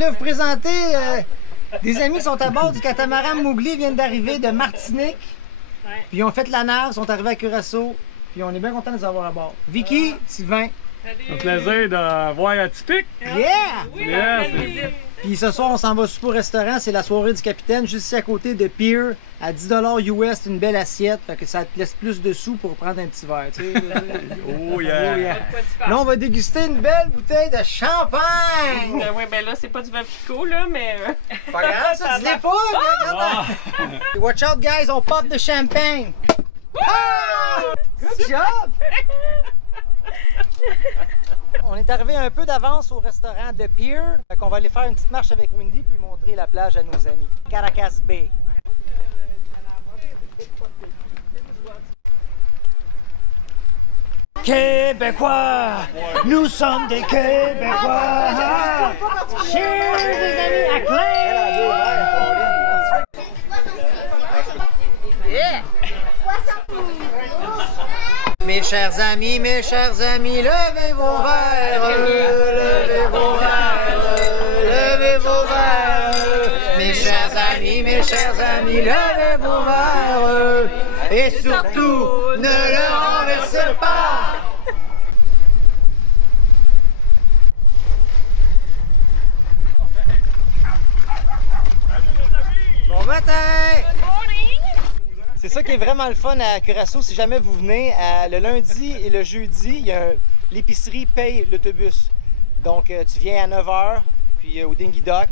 voulais vous présenter des amis qui sont à bord du catamaran Mowgli, viennent d'arriver de Martinique. Ouais. Puis ils ont fait la nave, sont arrivés à Curaçao. Puis on est bien content de les avoir à bord. Vicky, Sylvain. Un plaisir de voir Atypique. Yeah! Oui, yes. Puis ce soir, on s'en va super au restaurant. C'est la soirée du capitaine, juste ici à côté de Pier. À 10 US, une belle assiette. Fait que ça te laisse plus de sous pour prendre un petit verre. Tu sais. Oh yeah! Oh yeah. Là, on va déguster une belle bouteille de champagne. Oui, ben là, c'est pas du vin Pico, là, mais. Pas grave, ça, dis-les pas. Ah. Watch out, guys, on pop de champagne. Ah! Good job! On est arrivé un peu d'avance au restaurant de Pier. Fait qu'on va aller faire une petite marche avec Wendy puis montrer la plage à nos amis. Caracas Bay. Québécois! Nous sommes des Québécois! Cheers, les amis! Acclaim! Yeah! Mes chers amis, levez vos verres! Levez vos verres! Levez vos verres! Mes chers amis, levez vos verres! Et surtout, ne le renversez pas! Bon matin! C'est ça qui est vraiment le fun à Curaçao. Si jamais vous venez, le lundi et le jeudi, l'épicerie paye l'autobus. Donc, tu viens à 9 h, puis au Dingy Dock,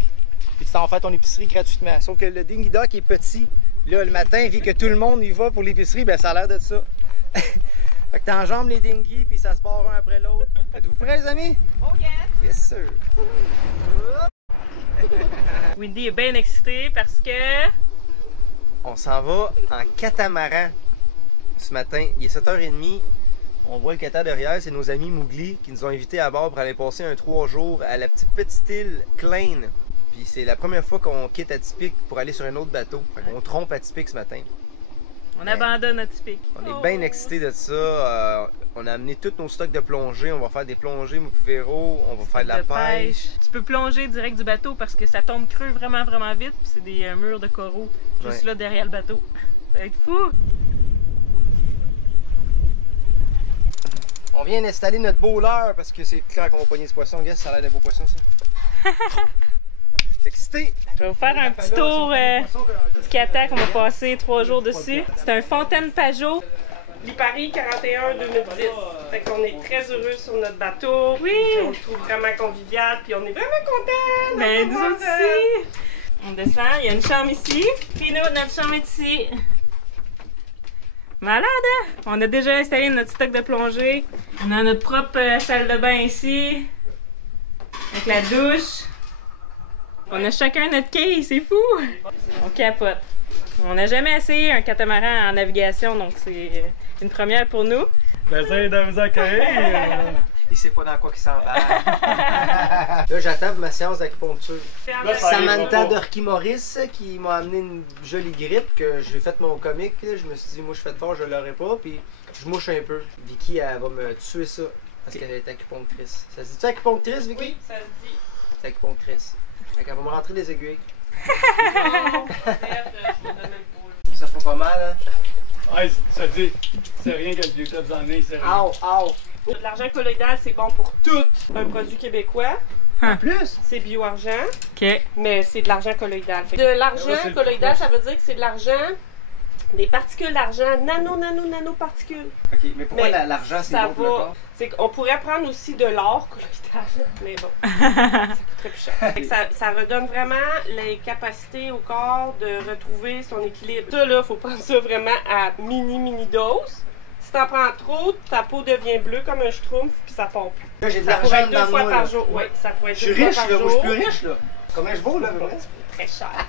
puis tu t'en vas faire ton épicerie gratuitement. Sauf que le Dingy Dock est petit. Là, le matin, vu que tout le monde y va pour l'épicerie, ben ça a l'air de ça. Fait que t'enjambes les dinghies, puis ça se barre un après l'autre. Êtes-vous prêts, les amis? Oh yes! Yes, sir! Wendy est bien excitée parce que... On s'en va en catamaran ce matin. Il est 7h30. On voit le cata derrière. C'est nos amis Mowgli qui nous ont invités à bord pour aller passer un 3 jours à la petite île Klein. Puis c'est la première fois qu'on quitte Atypique pour aller sur un autre bateau. Fait qu'on trompe Atypique ce matin. On abandonne Atypique. On est bien excités de ça. On a amené tous nos stocks de plongée. On va faire des plongées Mupuvero. On va faire de la pêche. Tu peux plonger direct du bateau parce que ça tombe creux vraiment vite. Puis c'est des murs de coraux juste là derrière le bateau. Ça va être fou! On vient d'installer notre bowler parce que c'est clair qu'on va pogner ce poisson. Regarde, ça a l'air de beau poisson ça. T'es excité? Je vais vous faire un petit tour du Cata qu'on va passer 3 jours dessus. C'est un Fontaine Pajot. Lipari 41-2010. Fait qu'on est très heureux sur notre bateau. Oui! On le trouve vraiment convivial, puis on est vraiment contents! Mais nous autres aussi! On descend, il y a une chambre ici. Puis nous, notre chambre est ici. Malade, hein? On a déjà installé notre stock de plongée. On a notre propre salle de bain ici. Avec la douche. On a chacun notre quai, c'est fou! On capote. On n'a jamais essayé un catamaran en navigation, donc c'est une première pour nous. Plaisir de vous accueillir! Il sait pas dans quoi il s'en va. Là, j'attends ma séance d'acupuncture. Samantha Dorky-Morris qui m'a amené une jolie grippe que j'ai fait mon comique. Là. Je me suis dit, moi je fais de fort, je l'aurai pas. Puis je mouche un peu. Vicky, elle va me tuer ça parce qu'elle est acupunctrice. Ça se dit-tu acupunctrice, Vicky? Oui, ça se dit. C'est acupunctrice. Fait qu'elle va me rentrer les aiguilles. Ça fait pas mal, hein? Ouais, ça dit, c'est rien que le vieux club en est, c'est rien. Au! L'argent colloïdal, c'est bon pour tout. Un produit québécois. En plus? C'est bio-argent. OK. Mais c'est de l'argent colloïdal. De l'argent colloïdal, ça veut dire que c'est de l'argent, des particules d'argent, nano-particules. OK, mais pourquoi l'argent, c'est bon pour le corps? C'est qu'on pourrait prendre aussi de l'or colloïdal, mais bon, ça coûterait plus cher. Fait que ça redonne vraiment les capacités au corps de retrouver son équilibre. Ça, là, faut prendre ça vraiment à mini dose. Si t'en prends trop, ta peau devient bleue comme un schtroumpf, puis ça part plus. Là, j'ai de Ça pourrait l'argent être 2 fois moi, par là. jour. Oui, ça pourrait être Je 2 suis fois riche, par là. jour. Moi, je suis plus riche, là. Combien je vaux, là, à peu près? Très cher.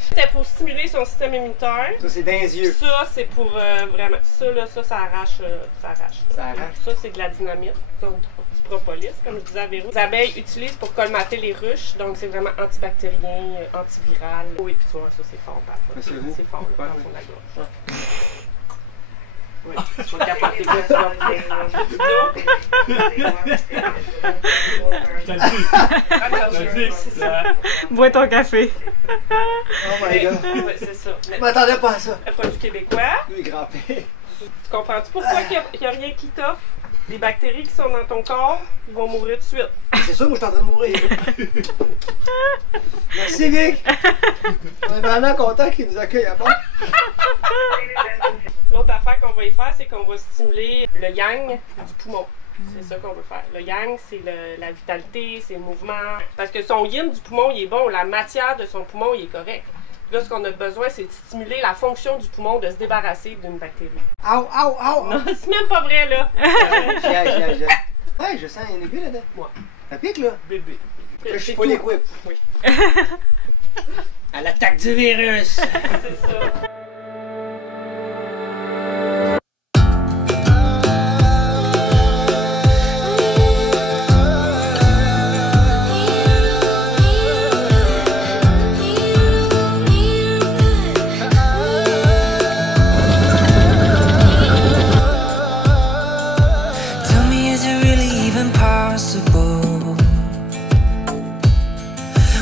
C'était pour stimuler son système immunitaire. Ça, c'est dans les yeux. Ça, c'est pour vraiment. Ça, là, ça arrache. Ça arrache. Ça arrache. Ça, c'est de la dynamite, donc du propolis, comme je disais à Véro. Les abeilles utilisent pour colmater les ruches, donc c'est vraiment antibactérien, antiviral. Oui, puis tu vois, ça, c'est fort, par contre. C'est fort, là, dans la gorge. Oui, je vais capoter que tu vas bois ton café. Oh my god. Ouais, c'est ça. Je m'attendais pas à ça. Un produit québécois. Lui, grand-père. Tu comprends-tu pourquoi il n'y a rien qui t'offre? Les bactéries qui sont dans ton corps, ils vont mourir tout de suite. C'est sûr, moi, je suis en train de mourir. Merci, Vic. On est vraiment content qu'il nous accueille à bord. L'autre affaire qu'on va y faire, c'est qu'on va stimuler le yang du poumon. C'est ça qu'on veut faire. Le yang, c'est la vitalité, c'est le mouvement. Parce que son yin du poumon, il est bon. La matière de son poumon, il est correct. Là, ce qu'on a besoin, c'est de stimuler la fonction du poumon, de se débarrasser d'une bactérie. Aïe, aïe, aïe! Non, c'est même pas vrai, là. J'ai. Ouais, je sens une aiguille là-dedans. Moi. Ça pique, là? Bébé. Je suis pas l'équipe. Oui. À l'attaque du virus! C'est ça.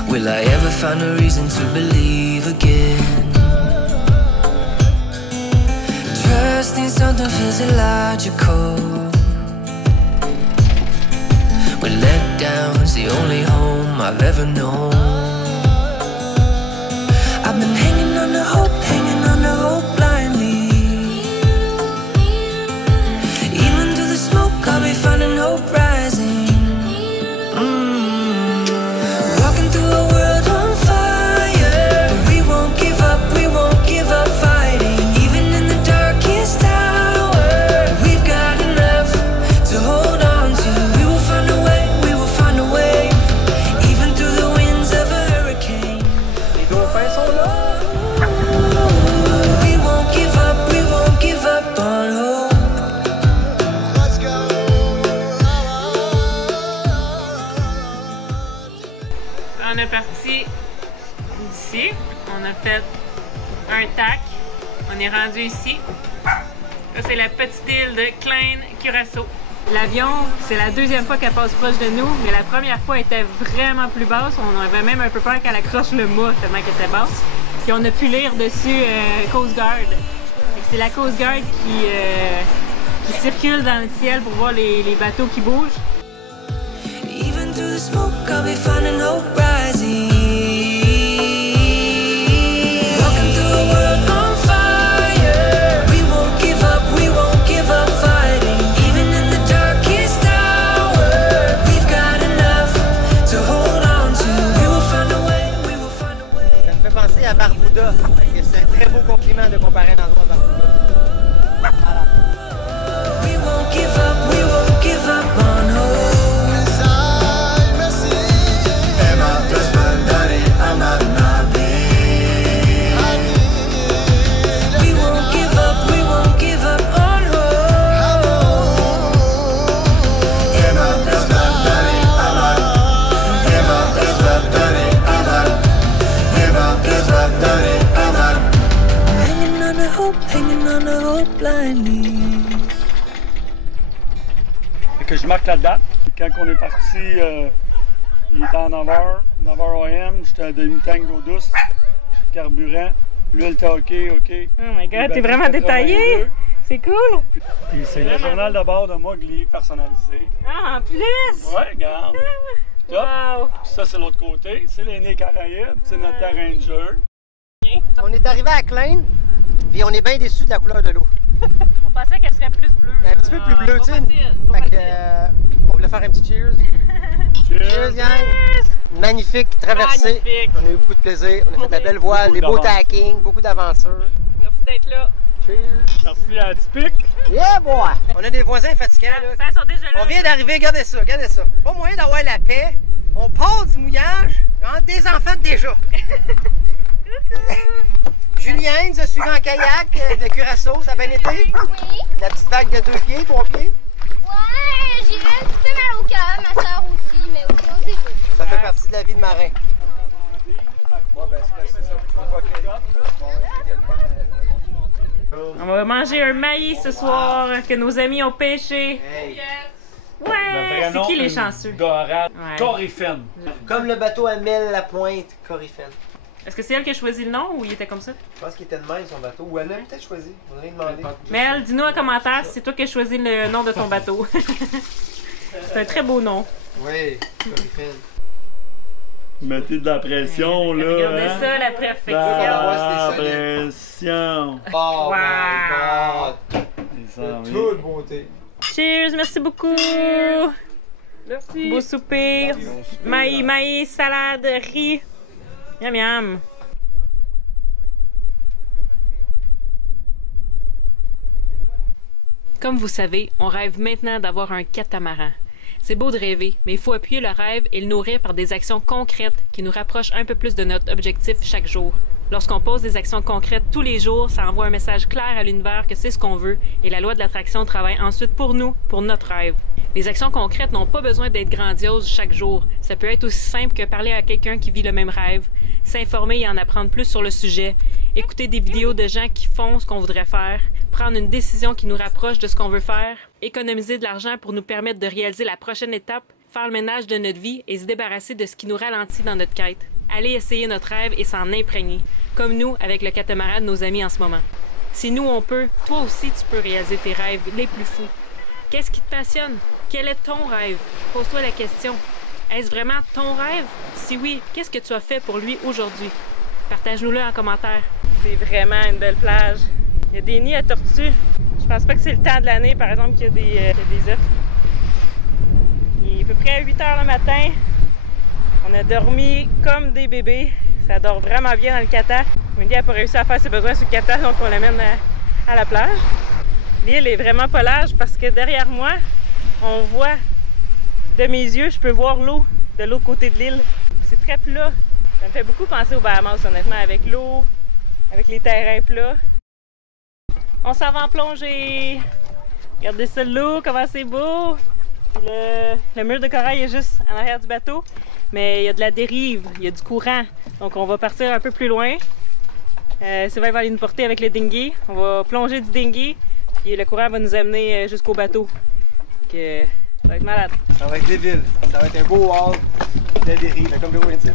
Will I ever find a reason to believe again? Trusting something physiological, when letdown's the only home I've ever known. I've been hanging on to hope blindly. Even through the smoke, I'll be finding hope rising. On est parti d'ici, on a fait un tac, on est rendu ici. Ça, c'est la petite île de Klein Curaçao. L'avion, c'est la deuxième fois qu'elle passe proche de nous, mais la première fois elle était vraiment plus basse. On avait même un peu peur qu'elle accroche le mât tellement qu'elle était basse. Puis on a pu lire dessus Coast Guard. C'est la Coast Guard qui circule dans le ciel pour voir les bateaux qui bougent. Even through the smoke, I'll be finding hope rising. Walking through a world on fire. We won't give up fighting. Even in the darkest hour, we've got enough to hold on to. We will find a way, we will find a way. Ça me fait penser à Barbuda. C'est un très beau compliment de comparer un endroit à Barbuda. Voilà. We won't give up on hope. Fait que je marque la date. Quand on est parti, il était en 9h AM, j'étais à demi-tank d'eau douce, carburant, l'huile était OK. Oh my god, t'es vraiment détaillé! C'est cool! Puis c'est le journal de bord de Mowgli personnalisé. Ah, en plus! Ouais, regarde! Top. Wow! Puis ça, c'est l'autre côté. C'est les Caraïbes, c'est notre Ranger. On est arrivé à Klein, puis on est bien déçus de la couleur de l'eau. On pensait qu'elle serait plus bleue. Un petit peu plus bleue, tu sais. Fait que, on voulait faire un petit cheers. Cheers, gang! Magnifique traversée. Magnifique. On a eu beaucoup de plaisir. On a fait de la belle voile, Beaucoup des beaux d'aventures. tackings, beaucoup d'aventures. Merci d'être là. Cheers! Merci à Typique. Yeah, boy! On a des voisins fatigants, là. Ça, ils sont déjà là. On vient d'arriver, regardez ça, regardez ça. Pas moyen d'avoir la paix. On part du mouillage, entre des enfants déjà. Julien nous a suivi en kayak de Curaçao, ça a bien été? Oui. La petite vague de 2 pieds, 3 pieds. Ouais, j'ai eu un petit peu mal au cœur, ma soeur aussi, mais aussi on s'est vu. Ça fait partie de la vie de marin. Ouais, ben c'est ça, tu veux pas que... chose. On va manger un maïs ce soir que nos amis ont pêché. Hey. Ouais! C'est qui les chanceux? Dorade. Ouais. Coryphène. Comme le bateau à Mel Lapointe, Coryphène. Est-ce que c'est elle qui a choisi le nom ou il était comme ça? Je pense qu'il était de même son bateau. Ou elle a peut-être choisi. On aurait demandé. Mel, dis-nous en commentaire si c'est toi qui as choisi le nom de ton bateau. C'est un très beau nom. Oui, Coryphène. Mettez de la pression, là. Regardez hein? ça, la perfection. La c'était pression. Oh Wow. my god. Les amis. Toute beauté. Cheers, merci beaucoup. Merci. Beau soupir. Maïs, salade, riz. Miam miam. Comme vous savez, on rêve maintenant d'avoir un catamaran. C'est beau de rêver, mais il faut appuyer le rêve et le nourrir par des actions concrètes qui nous rapprochent un peu plus de notre objectif chaque jour. Lorsqu'on pose des actions concrètes tous les jours, ça envoie un message clair à l'univers que c'est ce qu'on veut et la loi de l'attraction travaille ensuite pour nous, pour notre rêve. Les actions concrètes n'ont pas besoin d'être grandioses chaque jour. Ça peut être aussi simple que parler à quelqu'un qui vit le même rêve, s'informer et en apprendre plus sur le sujet, écouter des vidéos de gens qui font ce qu'on voudrait faire, prendre une décision qui nous rapproche de ce qu'on veut faire, économiser de l'argent pour nous permettre de réaliser la prochaine étape, faire le ménage de notre vie et se débarrasser de ce qui nous ralentit dans notre quête. Aller essayer notre rêve et s'en imprégner, comme nous avec le catamaran de nos amis en ce moment. Si nous on peut, toi aussi tu peux réaliser tes rêves les plus fous. Qu'est-ce qui te passionne? Quel est ton rêve? Pose-toi la question. Est-ce vraiment ton rêve? Si oui, qu'est-ce que tu as fait pour lui aujourd'hui? Partage-nous-le en commentaire. C'est vraiment une belle plage. Il y a des nids à tortues. Je pense pas que c'est le temps de l'année, par exemple, qu'il y a des œufs. Il est à peu près à 8 h le matin. On a dormi comme des bébés. Ça dort vraiment bien dans le kata. Wendy n'a pas réussi à faire ses besoins sur le kata, donc on l'amène à la plage. L'île est vraiment pas large parce que derrière moi, on voit de mes yeux, je peux voir l'eau de l'autre côté de l'île. C'est très plat. Ça me fait beaucoup penser aux Bahamas, honnêtement, avec l'eau, avec les terrains plats. On s'en va en plongée. Regardez ça, l'eau, comment c'est beau. Puis le mur de corail est juste en arrière du bateau, mais il y a de la dérive, il y a du courant. Donc on va partir un peu plus loin. Sylvain va aller nous porter avec le dinghy. On va plonger du dinghy, puis le courant va nous amener jusqu'au bateau. Donc, ça va être malade. Ça va être débile. Ça va être un beau wall de dérive, comme le Windsor.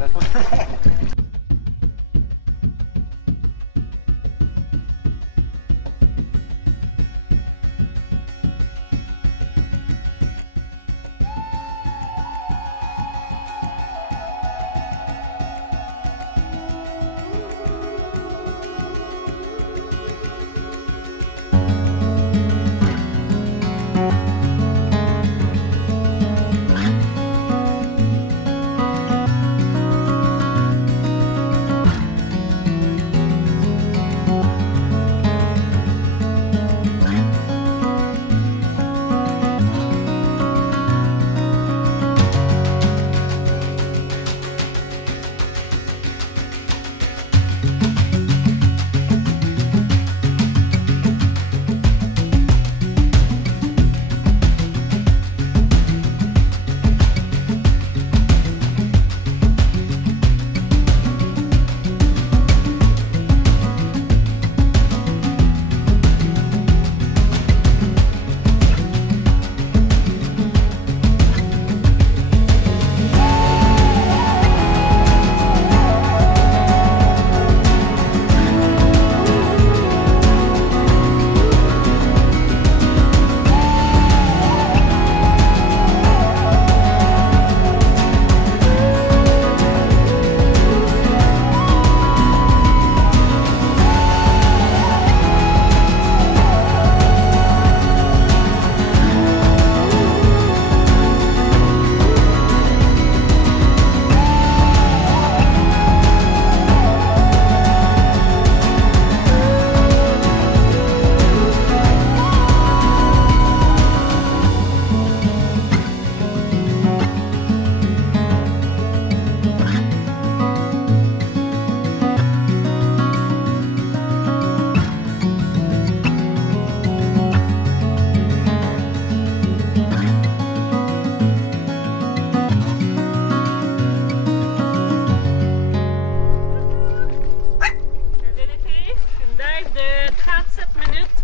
7 minutes.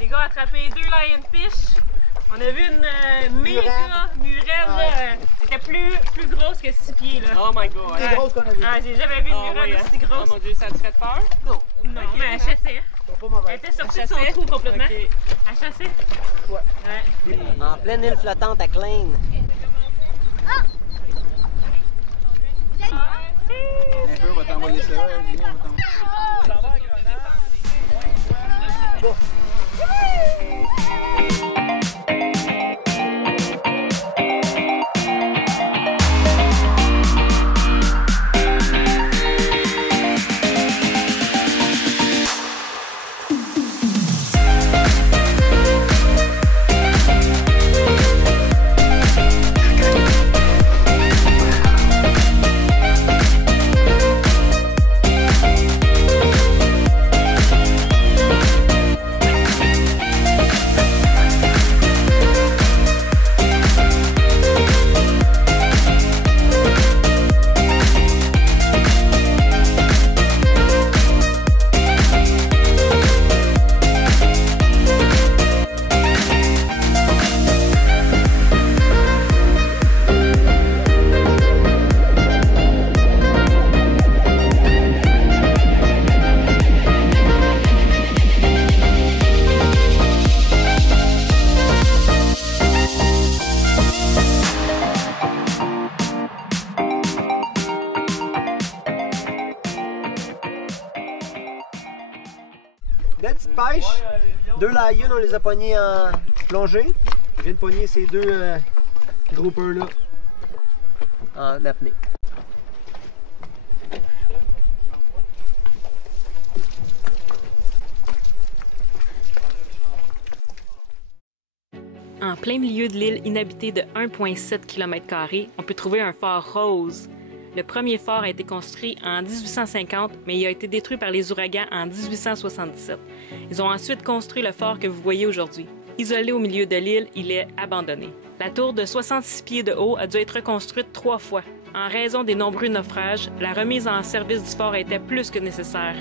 Les gars ont attrapé 2 lionfish. On a vu une méga murène. Elle était plus grosse que 6 pieds. Là. Oh my god. C'est grosse qu'on a vu. Ah, j'ai jamais vu une murène aussi grosse. Oh mon dieu, ça te fait peur? Non. Non, mais elle chassait. C'est pas mauvais. Elle était sortie de son trou complètement. Okay. Elle chassait. Ouais. En pleine île flottante à Klein. On va t'envoyer ça, Julien, on va t'envoyer. Belle petite pêche. 2 lions, on les a pognés en plongée. Je viens de pogner ces 2 groupers-là en apnée. En plein milieu de l'île inhabitée de 1,7 km², on peut trouver un phare rose. Le premier phare a été construit en 1850, mais il a été détruit par les ouragans en 1877. Ils ont ensuite construit le phare que vous voyez aujourd'hui. Isolé au milieu de l'île, il est abandonné. La tour de 66 pieds de haut a dû être reconstruite 3 fois. En raison des nombreux naufrages, la remise en service du phare était plus que nécessaire.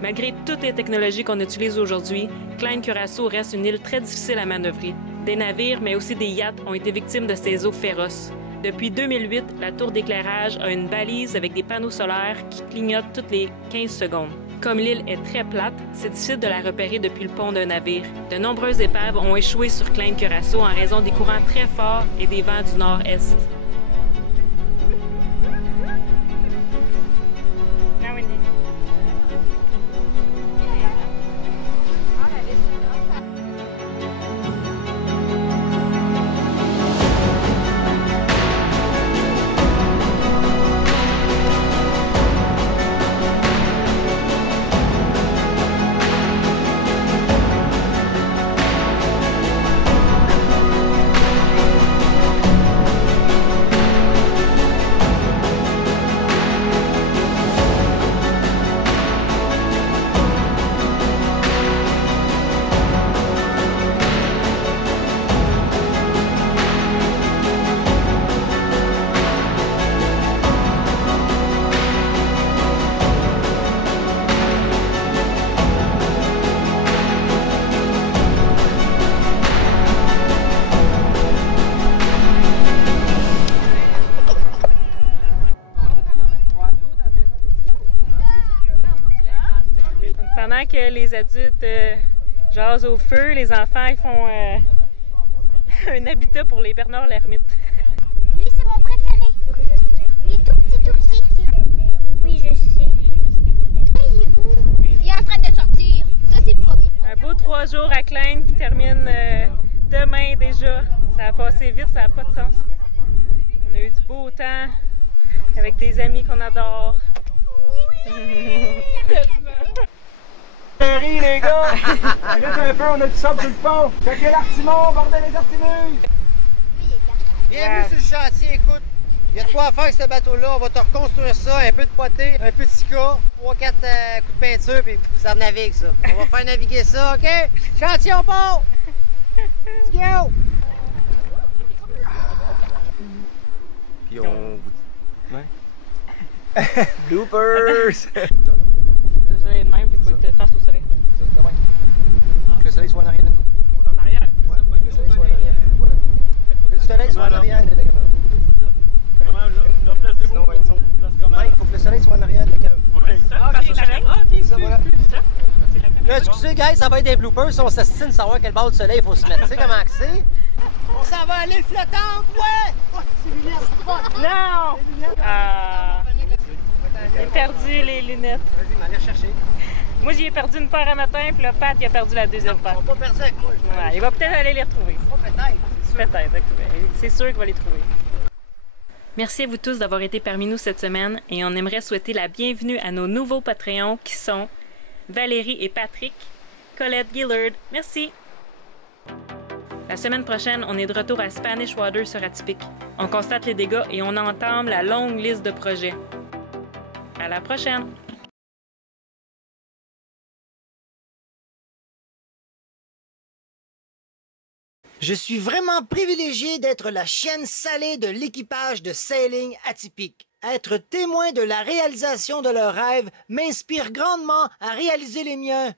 Malgré toutes les technologies qu'on utilise aujourd'hui, Klein Curaçao reste une île très difficile à manœuvrer. Des navires, mais aussi des yachts ont été victimes de ces eaux féroces. Depuis 2008, la tour d'éclairage a une balise avec des panneaux solaires qui clignotent toutes les 15 secondes. Comme l'île est très plate, c'est difficile de la repérer depuis le pont d'un navire. De nombreuses épaves ont échoué sur Klein Curaçao en raison des courants très forts et des vents du nord-est. Pendant que les adultes jasent au feu, les enfants ils font un habitat pour les Bernard l'ermite. Lui, c'est mon préféré. Il est tout petit. Oui, je sais. Il est en train de sortir. Ça, c'est le premier. Un beau 3 jours à Klein qui termine demain déjà. Ça a passé vite, ça n'a pas de sens. On a eu du beau temps avec des amis qu'on adore. Tellement. Les gars! Arrête un peu, on a du sable sur le pont! Checkez l'artimon, bordel les artimouilles! Bienvenue sur le chantier, écoute! Il y a de quoi à faire avec ce bateau-là, on va te reconstruire ça, un peu de poté, un peu de sika, 3-4 coups de peinture, puis ça navigue ça. On va faire naviguer ça, OK? Chantier au pont! Let's go! Puis on vous... Ouais. Bloopers! Le soleil est de même, puis il faut être face au soleil. sais, guys, ça va être des bloopers si on s'estime de savoir quel bord du soleil il faut se mettre. Tu sais comment que c'est? On s'en va à l'île flottante, ouais! Oh, c'est lunettes! Non! Ah! J'ai perdu les lunettes. Vas-y, m'en aller chercher. Moi, j'y ai perdu une paire à matin, puis le Pat, il a perdu la deuxième paire. Ils sont pas perdus avec moi. Ouais, il va peut-être aller les retrouver. Oh, peut-être. Peut-être, c'est sûr qu'il va les trouver. Merci à vous tous d'avoir été parmi nous cette semaine et on aimerait souhaiter la bienvenue à nos nouveaux Patreons qui sont Valérie et Patrick, Colette Gillard, merci! La semaine prochaine, on est de retour à Spanish Water sur Atypique. On constate les dégâts et on entame la longue liste de projets. À la prochaine! Je suis vraiment privilégié d'être la chienne salée de l'équipage de Sailing Atypique. Être témoin de la réalisation de leurs rêves m'inspire grandement à réaliser les miens.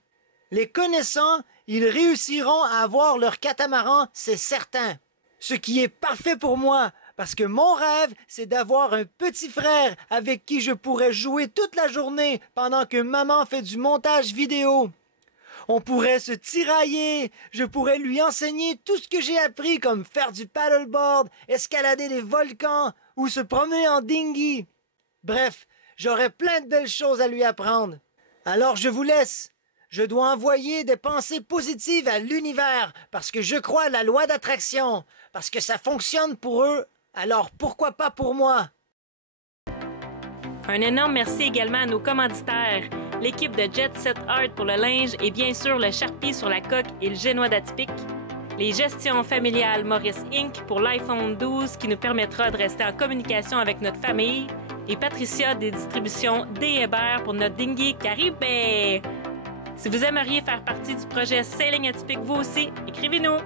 Les connaissant, ils réussiront à avoir leur catamaran, c'est certain. Ce qui est parfait pour moi, parce que mon rêve, c'est d'avoir un petit frère avec qui je pourrais jouer toute la journée pendant que maman fait du montage vidéo. On pourrait se tirailler, je pourrais lui enseigner tout ce que j'ai appris comme faire du paddleboard, escalader des volcans ou se promener en dinghy. Bref, j'aurais plein de belles choses à lui apprendre. Alors je vous laisse. Je dois envoyer des pensées positives à l'univers parce que je crois à la loi d'attraction, parce que ça fonctionne pour eux, alors pourquoi pas pour moi? Un énorme merci également à nos commanditaires, l'équipe de Jet Set Art pour le linge et bien sûr le Sharpie sur la coque et le génois d'Atypique, les gestions familiales Maurice Inc. pour l'iPhone 12 qui nous permettra de rester en communication avec notre famille, et Patricia des distributions D. Hébert pour notre dinghy Caribé. Si vous aimeriez faire partie du projet Sailing Atypique vous aussi, écrivez-nous!